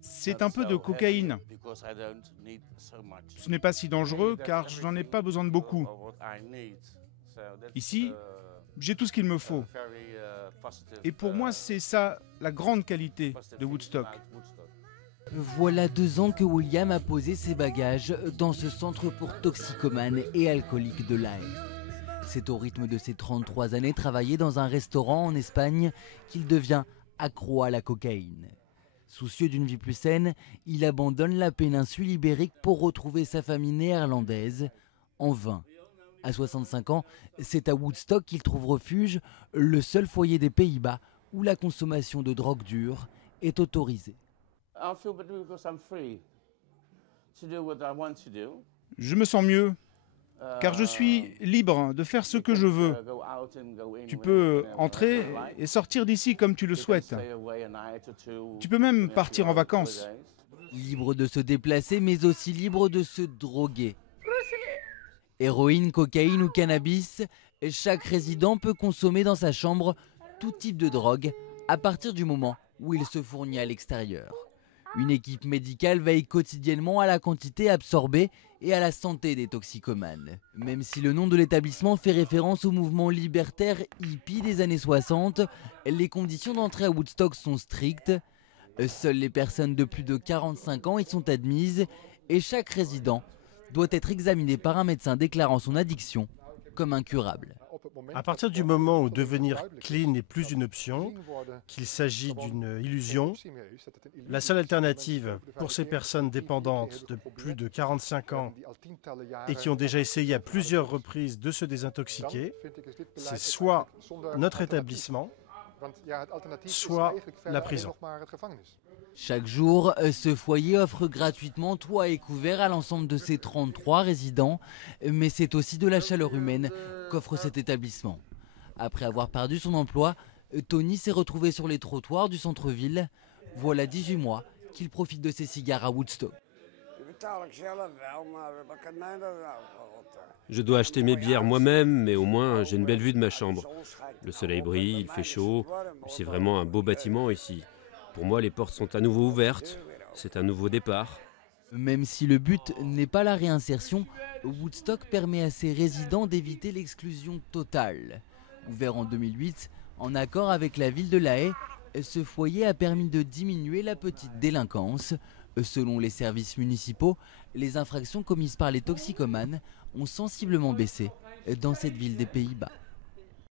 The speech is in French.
C'est un peu de cocaïne. Ce n'est pas si dangereux car je n'en ai pas besoin de beaucoup. Ici, j'ai tout ce qu'il me faut. Et pour moi, c'est ça la grande qualité de Woodstock. Voilà 2 ans que William a posé ses bagages dans ce centre pour toxicomanes et alcooliques de La Haye. C'est au rythme de ses 33 années travaillées dans un restaurant en Espagne qu'il devient accro à la cocaïne. Soucieux d'une vie plus saine, il abandonne la péninsule ibérique pour retrouver sa famille néerlandaise, en vain. À 65 ans, c'est à Woodstock qu'il trouve refuge, le seul foyer des Pays-Bas où la consommation de drogue dure est autorisée. Je me sens mieux, car je suis libre de faire ce que je veux. Tu peux entrer et sortir d'ici comme tu le souhaites. Tu peux même partir en vacances. Libre de se déplacer, mais aussi libre de se droguer. Héroïne, cocaïne ou cannabis, chaque résident peut consommer dans sa chambre tout type de drogue à partir du moment où il se fournit à l'extérieur. Une équipe médicale veille quotidiennement à la quantité absorbée et à la santé des toxicomanes. Même si le nom de l'établissement fait référence au mouvement libertaire hippie des années 60, les conditions d'entrée à Woodstock sont strictes. Seules les personnes de plus de 45 ans y sont admises et chaque résident doit être examiné par un médecin déclarant son addiction comme incurable. À partir du moment où devenir clean n'est plus une option, qu'il s'agit d'une illusion, la seule alternative pour ces personnes dépendantes de plus de 45 ans et qui ont déjà essayé à plusieurs reprises de se désintoxiquer, c'est soit notre établissement, soit la prison. Chaque jour, ce foyer offre gratuitement toit et couvert à l'ensemble de ses 33 résidents, mais c'est aussi de la chaleur humaine qu'offre cet établissement. Après avoir perdu son emploi, Tony s'est retrouvé sur les trottoirs du centre-ville. Voilà 18 mois qu'il profite de ses cigares à Woodstock. Je dois acheter mes bières moi-même, mais au moins j'ai une belle vue de ma chambre. Le soleil brille, il fait chaud, c'est vraiment un beau bâtiment ici. Pour moi, les portes sont à nouveau ouvertes, c'est un nouveau départ. Même si le but n'est pas la réinsertion, Woodstock permet à ses résidents d'éviter l'exclusion totale. Ouvert en 2008, en accord avec la ville de La Haye, ce foyer a permis de diminuer la petite délinquance. Selon les services municipaux, les infractions commises par les toxicomanes ont sensiblement baissé dans cette ville des Pays-Bas.